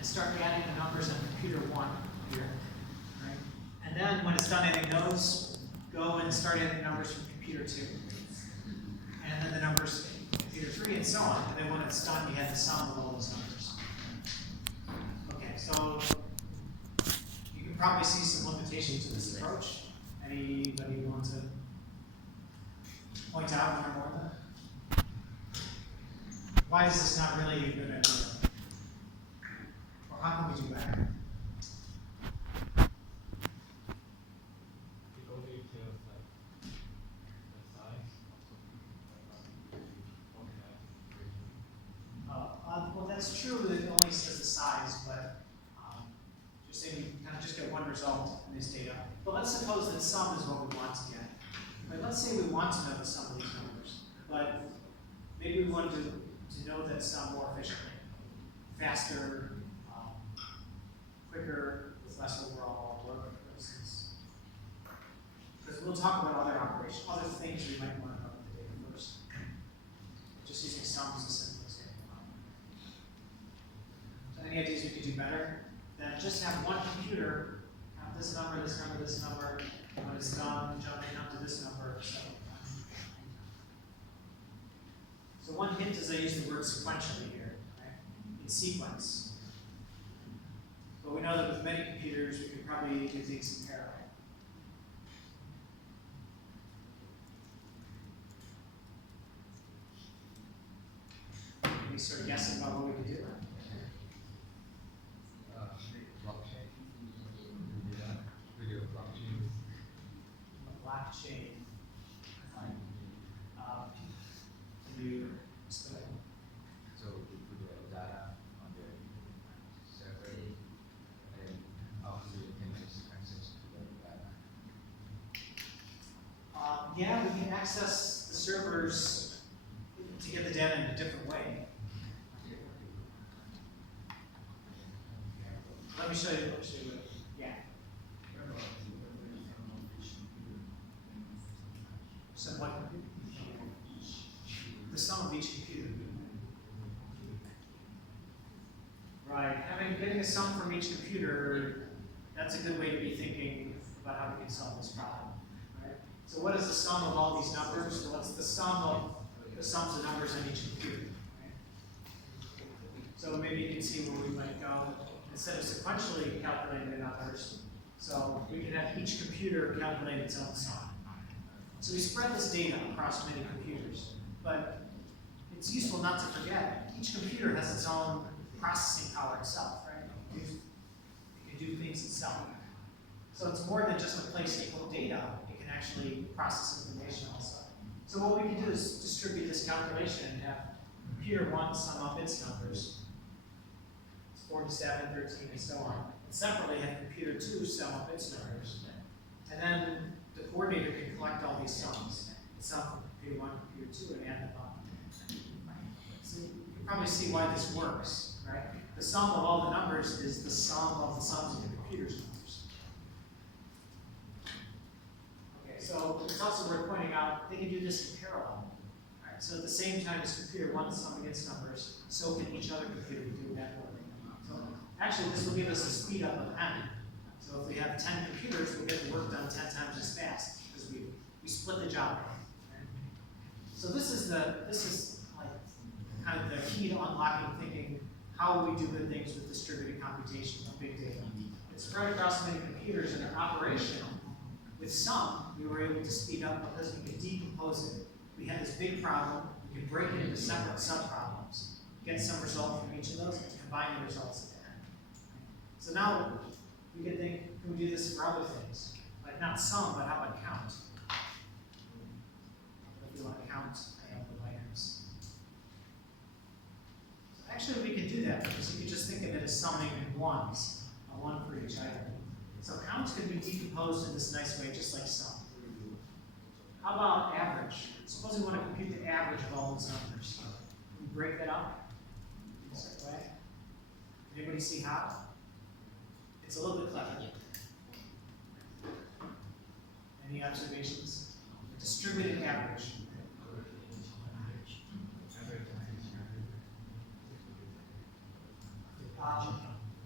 and start adding the numbers on computer 1 here. Right? And then when it's done adding those, go and start adding numbers from computer 2. And then the numbers in computer 3 and so on. And then when it's done, you have the sum of all those numbers. Okay, so you can probably see some limitations to this approach. Anybody want to point out one or more of them? Why is this not really a good idea? Or how can we do better? Well, that's true that it only says the size, but just saying you kind of just get one result in this data. But let's suppose that sum is what we want to get. Right, let's say we want to know the sum of these numbers, but maybe we want to know that sum more efficiently, faster, quicker, with less overall work, for instance. Because we'll talk about other operations, other things we might want to know with the data first. Just using sum is a simple example. So any ideas we could do better? Then just have one computer count this number, this number, this number. When it's done, jump in up to this number. So one hint is I use the word sequentially here, right? In sequence. But we know that with many computers, we could probably do things in parallel. Any sort of guessing about what we could do? Blockchain. Can you explain? So we put the data on the server, and after you can just access to the data. Yeah, we can access the servers to get the data in a different way. Let me show you. Yeah. So what? The sum of each computer. Right. Getting a sum from each computer, that's a good way to be thinking about how we can solve this problem. Right? So what is the sum of all these numbers? Well, it's the sum of the sums of numbers on each computer. Right? So maybe you can see where we might go. Instead of sequentially calculating the numbers, so we can have each computer calculate its own sum. So we spread this data across many computers, but it's useful not to forget each computer has its own processing power itself, right? It can do things itself. So it's more than just a place to put data, it can actually process information also. So what we can do is distribute this calculation and have computer 1 sum up its numbers. 47, 13, and so on. And separately have computer 2 sum up its numbers. And then the coordinator can collect all these sums. The sum from computer 1, computer 2, and add them up. So you can probably see why this works, right? The sum of all the numbers is the sum of the sums of the computer's numbers. Okay, so it's also worth pointing out they can do this in parallel. Right? So at the same time as computer 1 summing its numbers, so can each other computer do that work. So actually, this will give us a speed up of n. So if we have 10 computers, we'll get the work done 10 times as fast because we split the job. Right? So this is like kind of the key to unlocking thinking how we do good things with distributed computation of big data. It's spread across many computers and our operation. With some, we were able to speed up because we could decompose it. We had this big problem, we could break it into separate subproblems, get some result from each of those, and combine the results at the end. So now we can think, can we do this for other things? Like not sum, but how about count? If you want to count the items. So actually we can do that because you can just think of it as summing ones, a 1 for each item. So counts can be decomposed in this nice way, just like sum. How about average? Suppose we want to compute the average of all those numbers. Can we break that up in a certain way? Anybody see how? It's a little bit clever. Any observations? Distributed average.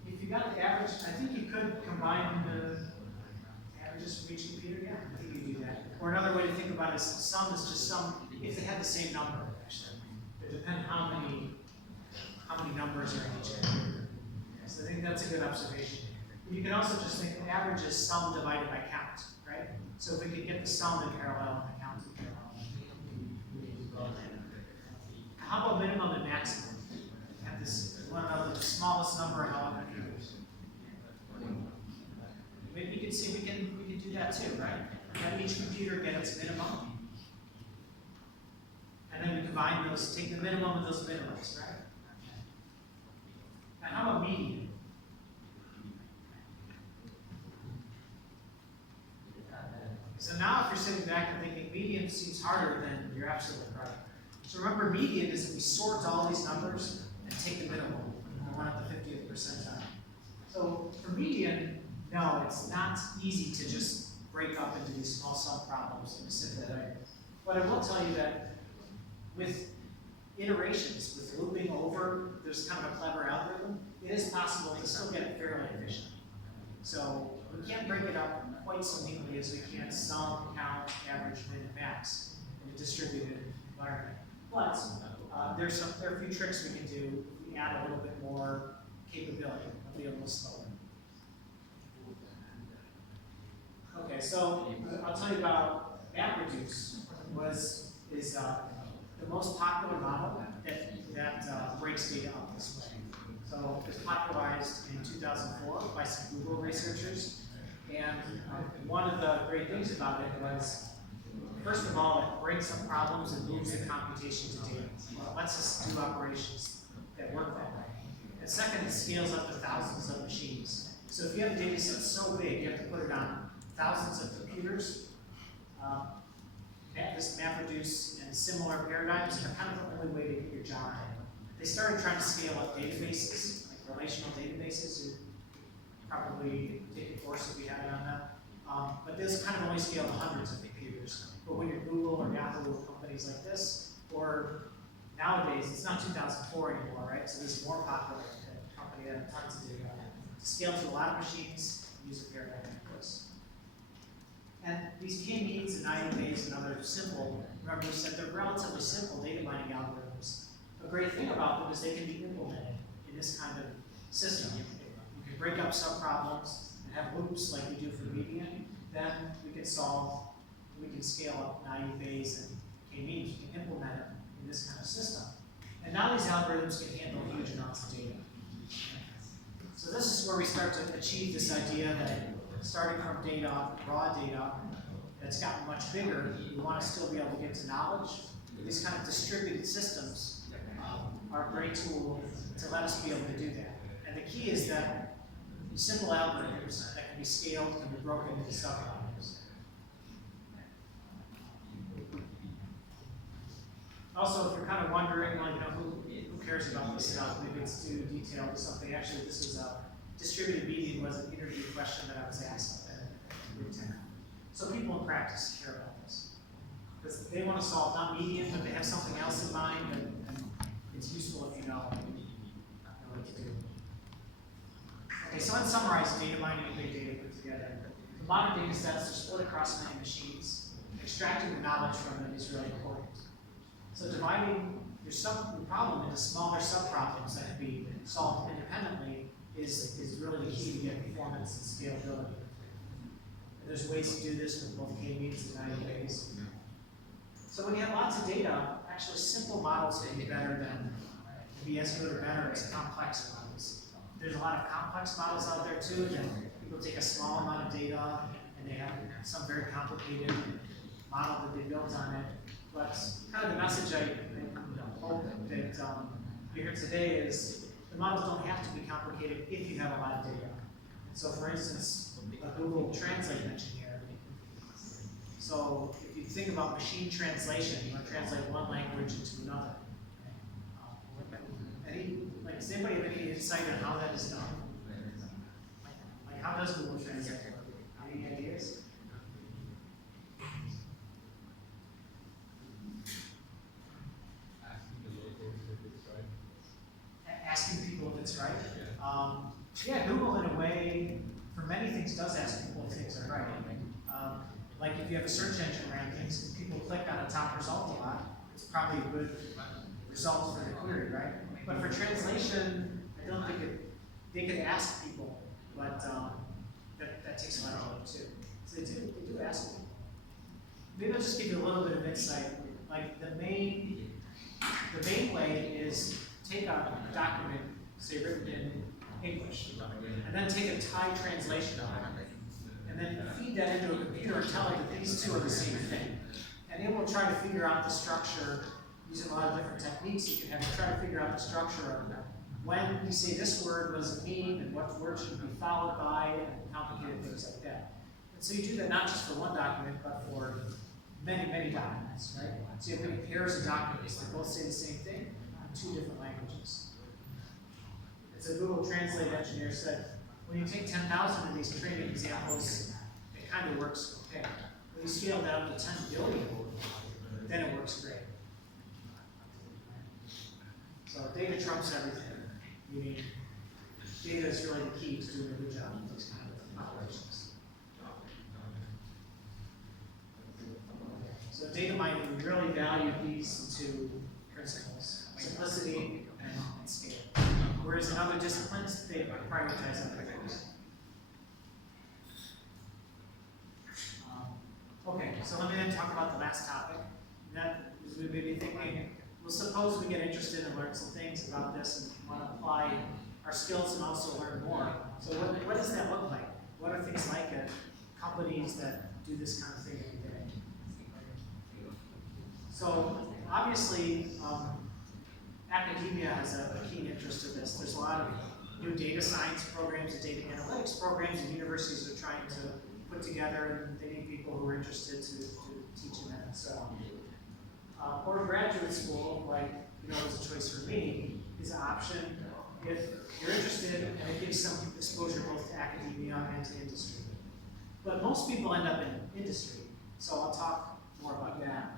if you got the average, I think you could combine the averages from each computer, yeah, I think you could do that. Or another way to think about it is sum is just sum, if they had the same number, actually. It depends how many numbers are in each computer. So I think that's a good observation. You can also just think of average as sum divided by count, right? So if we could get the sum in parallel and the count in parallel. How about minimum and maximum? Have this, you want to know the smallest number of all computers. Maybe you can see we can do that too, right? Have each computer get its minimum. And then we combine those, take the minimum of those minimums, right? Now how about median? So now if you're sitting back and thinking median seems harder, then you're absolutely right. So remember, median is that we sort all these numbers and take the minimum and run at the 50th percentile. So for median, no, it's not easy to just break up into these small subproblems in a simple way. But I will tell you that with iterations, with looping over, there's kind of a clever algorithm, it is possible to still get it fairly efficient. So we can't break it up quite so neatly as we can sum, count, average, min, and max in a distributed environment. But there are a few tricks we can do if we add a little bit more capability. I'll be a little slower. Okay, so I'll tell you about MapReduce is the most popular model that breaks data up this way. So it was popularized in 2004 by some Google researchers. And one of the great things about it was, first of all, it breaks up problems and moves the computation to data. Well, it lets us do operations that work that way. And second, it scales up to thousands of machines. So if you have a data set so big, you have to put it on thousands of computers. This MapReduce and similar paradigms are kind of the only way to get your job done. They started trying to scale up databases, like relational databases. You probably take a course if we had it on that. But this kind of only scale to hundreds of computers. But when you're Google or Yahoo or companies like this, or nowadays, it's not 2004 anymore, right? So this is more popular company that have tons of data. To scale to a lot of machines, use a paradigm like this. And these k-means and IUPAs and other simple, remember we said they're relatively simple data mining algorithms. A great thing about them is they can be implemented in this kind of system. You can break up subproblems and have loops like we do for median. Then we can scale up IUPAs and k-means. You can implement it in this kind of system. And now these algorithms can handle huge amounts of data. So this is where we start to achieve this idea that starting from data, raw data, that's gotten much bigger, we want to still be able to get to knowledge. These kind of distributed systems are a great tool to let us be able to do that. And the key is that simple algorithms that can be scaled can be broken into subproblems. Also, if you're kind of wondering, well, who cares about this stuff? Maybe it's too detailed or something. Actually, this is a distributed median was an interview question that I was asked at Group 10. So people in practice care about this. Because they want to solve not median, but they have something else in mind, and it's useful if you know what to do. Okay, so let's summarize data mining and big data put together. The modern data sets are split across many machines. Extracting the knowledge from them is really important. So dividing your problem into smaller subproblems that can be solved independently is really the key to get performance and scalability. And there's ways to do this with both k-means and IUPAs. So when you have lots of data, actually simple models can be better than, be as good or better as complex models. There's a lot of complex models out there too, that people take a small amount of data and they have some very complicated model that they built on it. But kind of the message I hope that you hear today is the models don't have to be complicated if you have a lot of data. So for instance, a Google Translate engineer. So if you think about machine translation, you want to translate one language into another. Does anybody have any insight on how that is done? Like how does Google Translate work? Any ideas? Asking people if it's right. Yeah, Google in a way, for many things, does ask people if things are right. Like if you have a search engine rankings, if people click on a top result a lot, it's probably a good result for the query, right? But for translation, I don't think they could ask people, but that takes a lot of work too. So they do ask people. Maybe I'll just give you a little bit of insight. Like the main way is take a document, say written in English, and then take a Thai translation of it, and then feed that into a computer and tell it that these two are the same thing. And it will try to figure out the structure using a lot of different techniques. You can have it try to figure out the structure of when you say this word, what does it mean, and what word should be followed by, and complicated things like that. And so you do that not just for one document, but for many, many documents, right? So you have pairs of documents that both say the same thing in two different languages. It's a Google Translate engineer said, when you take 10,000 of these training examples, it kind of works okay. When you scale that up to 10 billion, then it works great. So data trumps everything. Meaning, data is really the key to doing a good job with these kind of operations. So data mining, we really value these two principles, simplicity and scale. Whereas in other disciplines, they prioritize other things. Okay, so let me then talk about the last topic. That is, we may be thinking, well, suppose we get interested and learn some things about this and want to apply our skills and also learn more. So what does that look like? What are things like at companies that do this kind of thing every day? So obviously, academia has a keen interest in this. There's a lot of new data science programs and data analytics programs that universities are trying to put together, and they need people who are interested to teach in that. So, or graduate school, like was a choice for me, is an option if you're interested, and it gives some exposure both to academia and to industry. But most people end up in industry, so I'll talk more about that.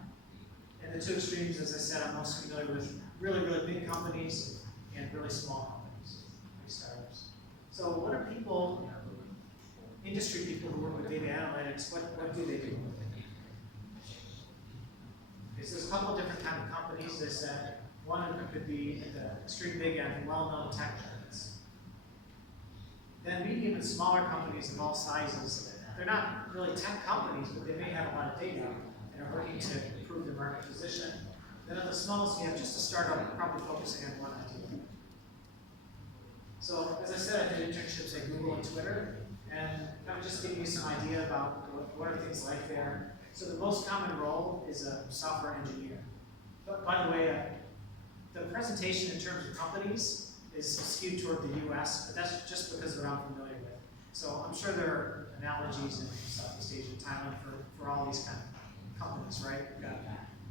And the two extremes, as I said, I'm most familiar with really, really big companies and really small companies, like startups. So what are people, industry people who work with data analytics, what do they do? There's a couple of different kind of companies. There's one of them could be at the extreme big end, well-known tech giants. Then medium and smaller companies of all sizes, they're not really tech companies, but they may have a lot of data and are looking to improve their market position. Then at the smallest, you have just a startup, probably focusing on one idea. So as I said, I did internships at Google and Twitter, and kind of just giving you some idea about what are things like there. So the most common role is a software engineer. But by the way, the presentation in terms of companies is skewed toward the US, but that's just because of what I'm familiar with. So I'm sure there are analogies in Southeast Asia and Thailand for all these kind of companies, right? We've got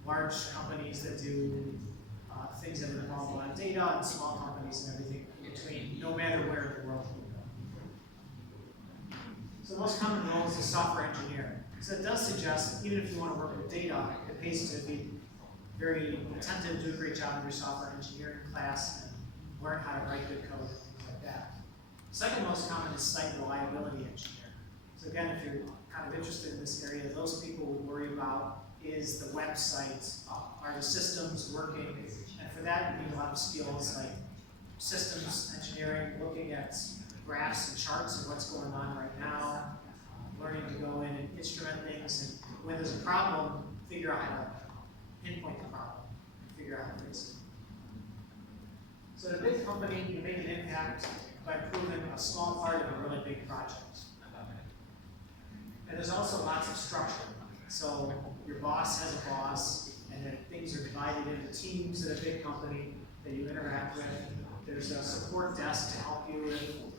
large companies that do things that involve a lot of data, and small companies and everything in between, no matter where in the world you go. So the most common role is a software engineer. So it does suggest, even if you want to work with data, it pays to be very attentive, do a great job in your software engineering class, and learn how to write good code and things like that. Second most common is site reliability engineer. So again, if you're kind of interested in this area, those people would worry about is the website, are the systems working? And for that, you need a lot of skills like systems engineering, looking at graphs and charts of what's going on right now, learning to go in and instrument things, and when there's a problem, figure out how to pinpoint the problem and figure out how to fix it. So at a big company, you make an impact by improving a small part of a really big project. And there's also lots of structure. So your boss has a boss, and then things are divided into teams at a big company that you interact with. There's a support desk to help you if you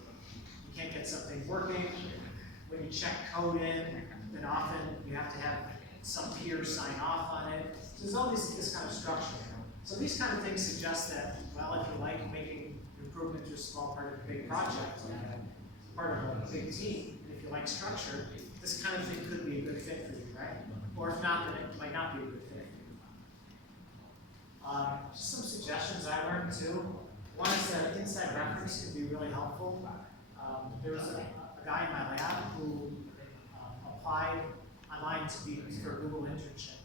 can't get something working. When you check code in, then often you have to have some peers sign off on it. So there's all this kind of structure. So these kind of things suggest that, well, if you like making improvement to a small part of a big project, part of a big team, and if you like structure, this kind of thing could be a good fit for you, right? Or if not, then it might not be a good fit for you. Just some suggestions I learned too. One is that inside reference can be really helpful. There was a guy in my lab who applied online to be for a Google internship,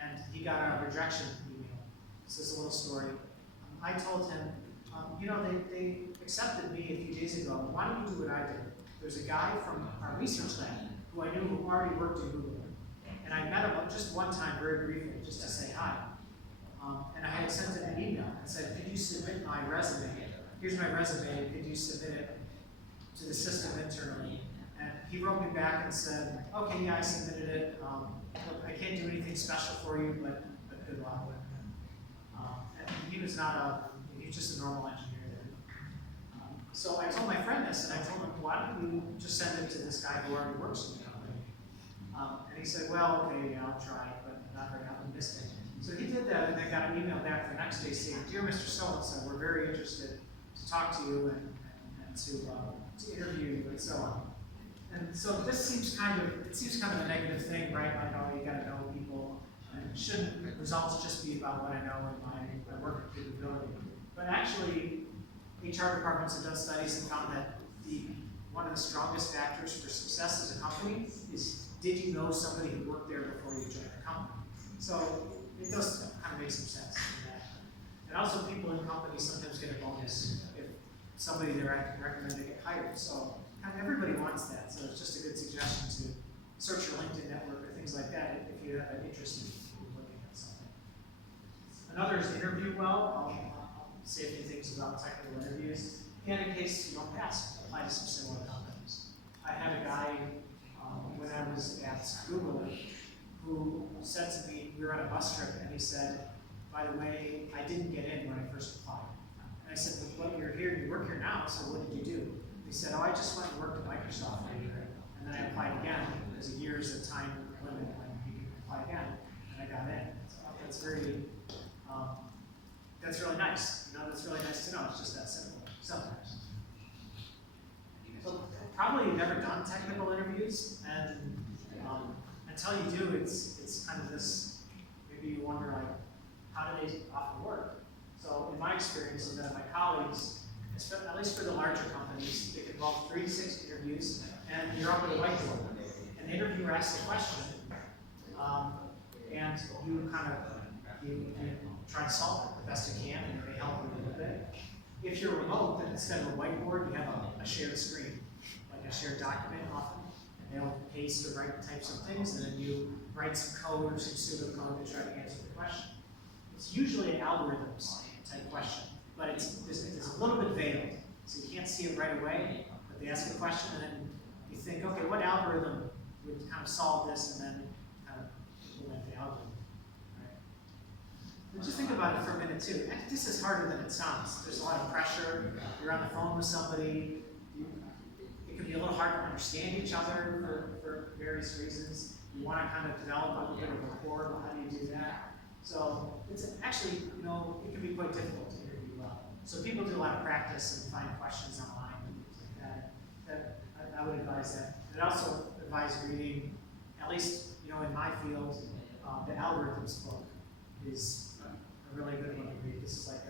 and he got a rejection email. This is a little story. I told him, you know, they accepted me a few days ago. Why don't you do what I did? There's a guy from our research lab who I knew who already worked at Google, and I met him just one time very briefly, just to say hi. And I had sent him an email and said, could you submit my resume? Here's my resume, could you submit it to the system internally? And he wrote me back and said, okay, yeah, I submitted it. Look, I can't do anything special for you, but good luck. And he was he was just a normal engineer there. So I told my friend this, and I told him, why don't you just send it to this guy who already works in the company? And he said, well, okay, yeah, I'll try, but not very optimistic. So he did that, and I got an email back the next day saying, dear Mr. So-and-so, we're very interested to talk to you and to interview you and so on. And so this seems kind of a negative thing, right? I know you gotta know people, and shouldn't results just be about what I know and my work capability. But actually, HR departments have done studies and found that one of the strongest factors for success as a company is, did you know somebody who worked there before you joined the company? So it does kind of make some sense in that. And also people in companies sometimes get a bonus if somebody they recommend they get hired. So kind of everybody wants that. So it's just a good suggestion to search your LinkedIn network or things like that if you have an interest in looking at something. Another is interview well. I'll say a few things about technical interviews. And in case you don't pass, apply to some similar companies. I had a guy when I was at Google who said to me, we were on a bus trip, and he said, by the way, I didn't get in when I first applied. And I said, well, you're here, you work here now, so what did you do? He said, oh, I just went and worked at Microsoft for a year, and then I applied again, because a year is the time limit when you can apply again, and I got in. So that's really nice. You know, that's really nice to know. It's just that simple sometimes. So probably you've never done technical interviews, and until you do, it's kind of this, maybe you wonder, like, how do they often work? So in my experience and that my colleagues, at least for the larger companies, it involves 3 to 6 interviews, and you're up at a whiteboard. And the interviewer asks a question, and you try to solve it the best you can, and they help you a little bit. If you're remote, then instead of a whiteboard, you have a shared screen, like a shared document often. They'll paste or write types of things, and then you write some code or some pseudocode to try to answer the question. It's usually an algorithms type question, but it's a little bit veiled, so you can't see it right away, but they ask a question, and then you think, okay, what algorithm would kind of solve this, and then kind of implement the algorithm. Right? But just think about it for a minute, too. This is harder than it sounds. There's a lot of pressure. You're on the phone with somebody. It can be a little hard to understand each other for various reasons. You want to kind of develop a little bit of rapport, but how do you do that? So it's actually, you know, it can be quite difficult to interview well. So people do a lot of practice and find questions online and things like that. I would advise that. I'd also advise reading, at least, you know, in my field, the algorithms book is a really good one to read. This is like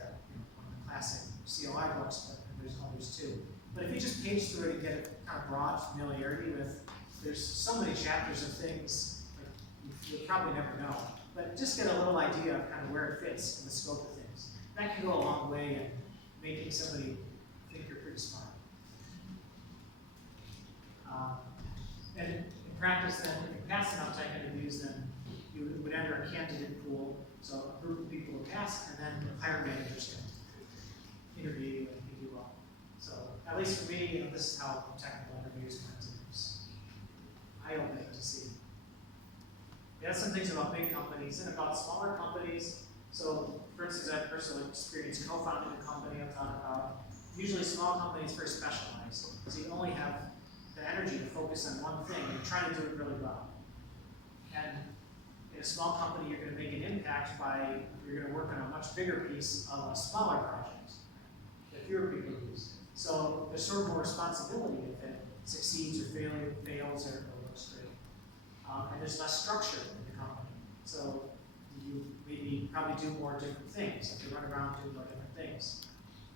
one of the classic CLI books, but there's others too. But if you just page through it and get a kind of broad familiarity with, there's so many chapters of things that you'll probably never know. But just get a little idea of kind of where it fits in the scope of things. That can go a long way in making somebody think you're pretty smart. And in practice then, if you pass enough tech interviews, then you would enter a candidate pool, so a group of people would pass, and then hiring managers can interview you and you do well. So at least for me, you know, this is how technical interviews went. It's eye-opening to see. It has some things about big companies and about smaller companies. So, for instance, I have personal experience co-founding a company I'll talk about. Usually small companies are very specialized. So you only have the energy to focus on one thing and try to do it really well. And in a small company, you're going to make an impact by, you're going to work on a much bigger piece of a smaller project that fewer people use. So there's sort of more responsibility if it succeeds or fails or looks great. And there's less structure in the company. So you maybe probably do more different things. If you run around doing more different things.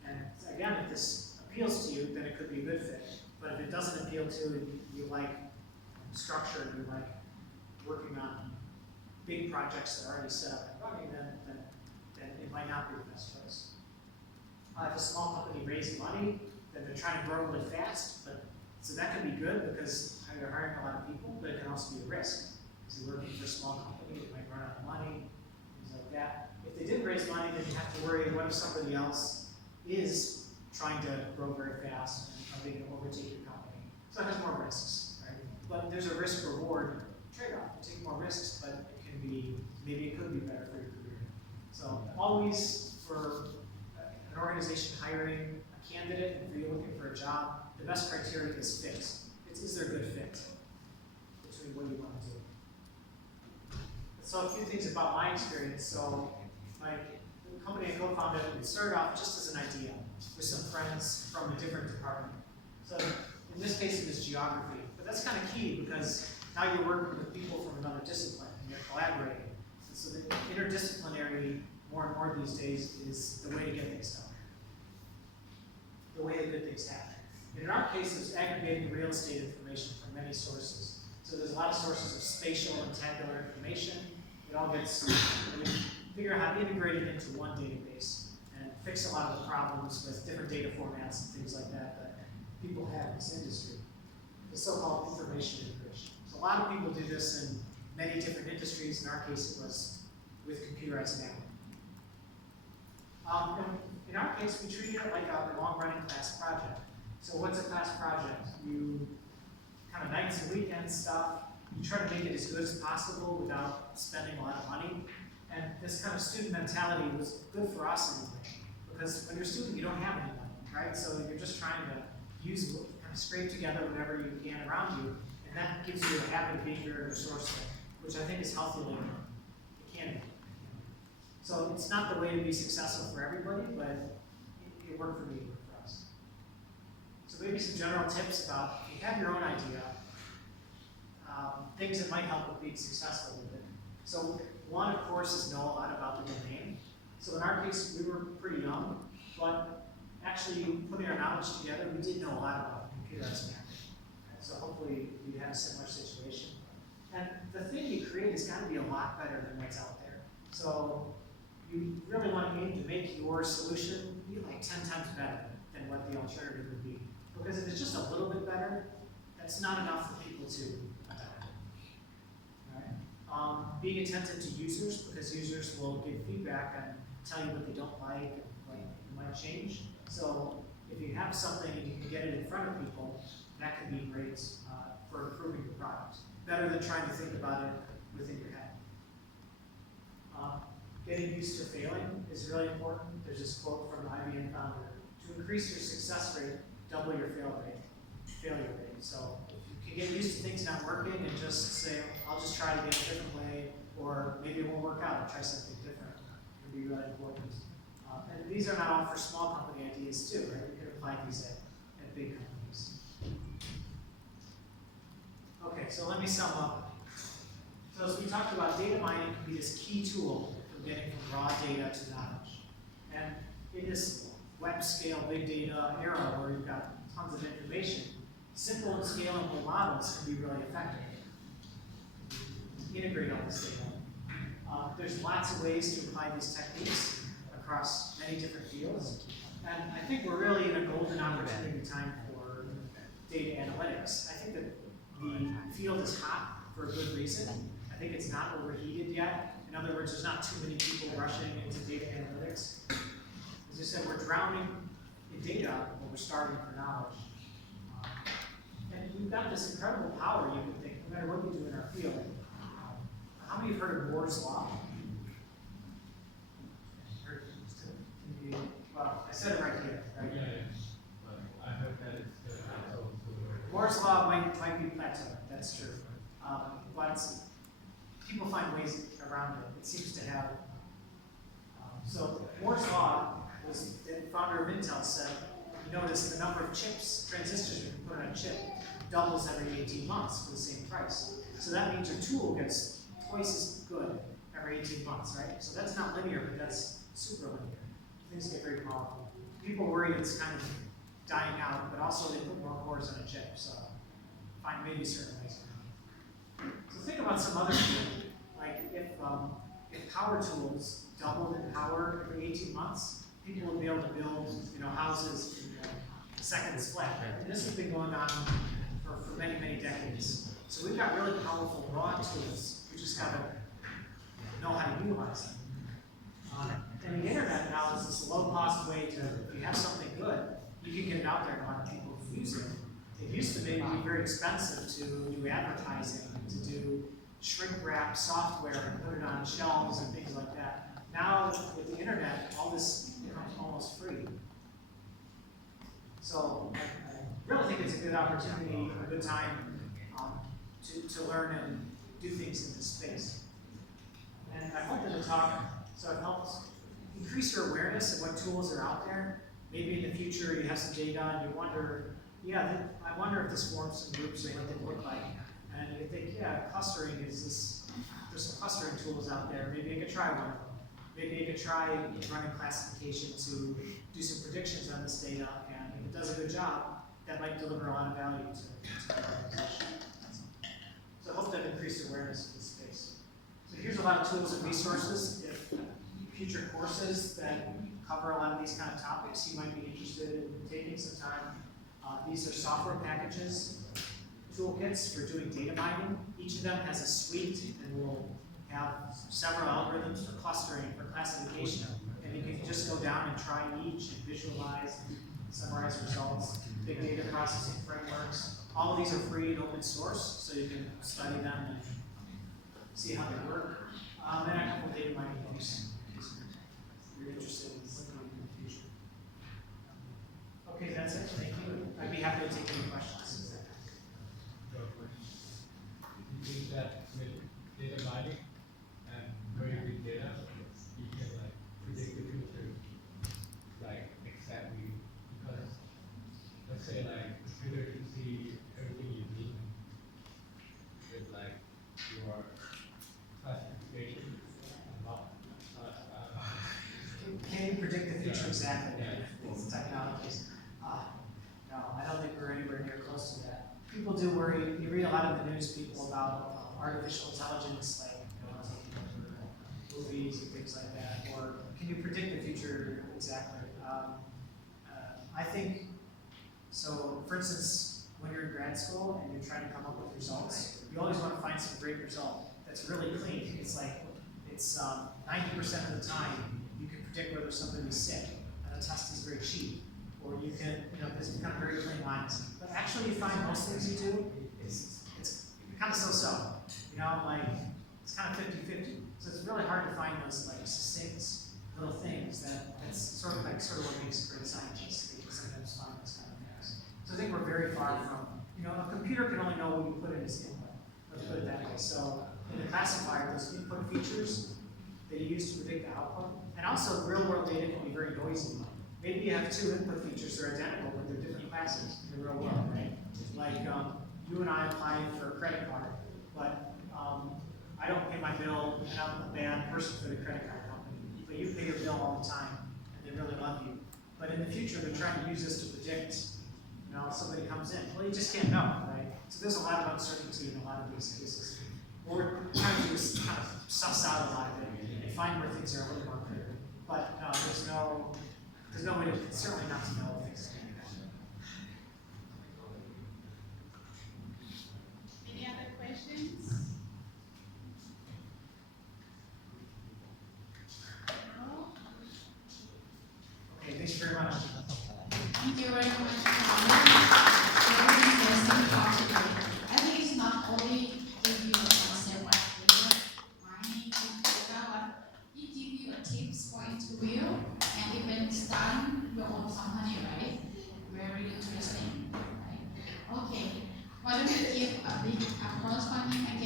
And again, if this appeals to you, then it could be a good fit. But if it doesn't appeal to you like structure, and you like working on big projects that are already set up and running, then it might not be the best choice. If a small company raises money, then they're trying to grow really fast, so that can be good because you're hiring a lot of people, but it can also be a risk. Because you're working for a small company, they might run out of money, things like that. If they did raise money, then you have to worry, what if somebody else is trying to grow very fast and are they going to overtake your company? So it has more risks, right? But there's a risk-reward trade-off. You take more risks, but it can be, maybe it could be better for your career. So always for an organization hiring a candidate, and if you're looking for a job, the best criteria is fit. Is there a good fit between what you want to do? So a few things about my experience. So the company I co-founded, it started off just as an idea with some friends from a different department. So in this case, it was geography. But that's kind of key because now you're working with people from another discipline and you're collaborating. And so the interdisciplinary, more and more these days, is the way to get things done. The way that good things happen. And in our case, it's aggregating real estate information from many sources. So there's a lot of sources of spatial and tabular information. It all gets, we figure out how to integrate it into one database and fix a lot of the problems with different data formats and things like that people have in this industry. The so-called information integration. So a lot of people do this in many different industries. In our case, it was with computerized network. In our case, we treat it like a long-running class project. So what's a class project? You kind of nights and weekends stuff. You try to make it as good as possible without spending a lot of money. And this kind of student mentality was good for us anyway. Because when you're a student, you don't have any money, right? So you're just trying to use, kind of scrape together whatever you can around you. And that gives you a habit of being very resourceful, which I think is healthy labor. It can be. So it's not the way to be successful for everybody, but it worked for me, it worked for us. So maybe some general tips about if you have your own idea, things that might help with being successful with it. So one, of course, is know a lot about the domain. So in our case, we were pretty young, but actually putting our knowledge together, we did know a lot about computerized mapping. So hopefully you have a similar situation. And the thing you create has got to be a lot better than what's out there. So you really want to aim to make your solution be like 10 times better than what the alternative would be. Because if it's just a little bit better, that's not enough for people to adopt it. Right? Being attentive to users, because users will give feedback and tell you what they don't like and what you might change. So if you have something and you can get it in front of people, that can be great for improving your product. Better than trying to think about it within your head. Getting used to failing is really important. There's this quote from the IBM founder: to increase your success rate, double your failure rate. So if you can get used to things not working and just say, I'll just try it again a different way, or maybe it won't work out, I'll try something different, can be really important. And these are not all for small company ideas too, right? You can apply these at big companies. Okay, so let me sum up. So as we talked about, data mining can be this key tool for getting from raw data to knowledge. And in this web scale, big data era where you've got tons of information, simple and scalable models can be really effective. Integrate all this data. There's lots of ways to apply these techniques across many different fields. And I think we're really in a golden opportunity time for data analytics. I think that the field is hot for a good reason. I think it's not overheated yet. In other words, there's not too many people rushing into data analytics. As I said, we're drowning in data, but we're starving for knowledge. And we've got this incredible power, you can think, no matter what we do in our field. How many have heard of Moore's Law? Well, I said it right here, right? Yeah. But I heard that it's Moore's Law might be plateauing, that's true. But people find ways around it. It seems to have. So Moore's Law was, the founder of Intel said, you notice the number of chips, transistors you can put on a chip, doubles every 18 months for the same price. So that means your tool gets twice as good every 18 months, right? So that's not linear, but that's super linear. Things get very powerful. People worry it's kind of dying out, but also they put more cores on a chip, so find maybe certain ways around it. So think about some other thing, like if power tools doubled in power every 18 months, people would be able to build, houses in seconds flat. And this has been going on for many, many decades. So we've got really powerful raw tools. We just gotta know how to utilize them. And the internet now is this low-cost way to, if you have something good, you can get it out there and a lot of people use it. It used to maybe be very expensive to do advertising, to do shrink-wrap software and put it on shelves and things like that. Now, with the internet, all this becomes almost free. So I really think it's a good opportunity, a good time to learn and do things in this space. And I hope that the talk sort of helps increase your awareness of what tools are out there. Maybe in the future you have some data and you wonder, I wonder if this forms some groups and what they look like. And you think, clustering is this, there's some clustering tools out there. Maybe you could try one of them. Maybe you could try running classification to do some predictions on this data, and if it does a good job, that might deliver a lot of value to the organization. So I hope that increased awareness of this space. So here's a lot of tools and resources. If future courses that cover a lot of these kind of topics, you might be interested in taking some time. These are software packages, toolkits for doing data mining. Each of them has a suite and will have several algorithms for clustering, for classification, and you can just go down and try each and visualize, summarize results, big data processing frameworks. All of these are free and open source, so you can study them and see how they work. And a couple data mining books if you're interested in looking in the future. Okay, that's it. Thank you. I'd be happy to take any questions. You think that with data mining and very big data, you can predict the future exactly, because let's say it's better to see everything you need with your classification and not Can you predict the future exactly with technologies? No, I don't think we're anywhere near close to that. People do worry. You read a lot of the news, people about artificial intelligence, taking over movies and things like that. Or can you predict the future exactly? I think so. For instance, when you're in grad school and you're trying to come up with results, you always want to find some great result that's really clean. It's 90% of the time you can predict whether somebody's sick, and the test is very cheap. Or you can, this become very clean lines. But actually, you find most things you do, it's kind of so-so. It's kind of 50-50. So it's really hard to find those succinct little things that's sort of what makes great scientists. They can sometimes find those kind of things. So I think we're very far from, a computer can only know what you put in its input. Let's put it that way. So in the classifier, those input features that you use to predict the output, and also real-world data can be very noisy. Maybe you have two input features that are identical, but they're different classes in the real world, right? You and I apply for a credit card, but I don't pay my bill, and I'm a bad person for the credit card company. But you pay your bill all the time, and they really love you. But in the future, they're trying to use this to predict, if somebody comes in. Well, you just can't know, right? So there's a lot of uncertainty in a lot of these cases. What we're trying to do is kind of suss out a lot of it and find where things are a little more clear. But there's no way to, certainly not to know if things can be done. Any other questions? No? Okay, thank you very much. Thank you very much for very interesting talk today. I think it's not only give you a concept of data mining, data, but it gives you a tips for interview and even start your own company, right? Very interesting, right? Okay, why don't we give a big applause for him again?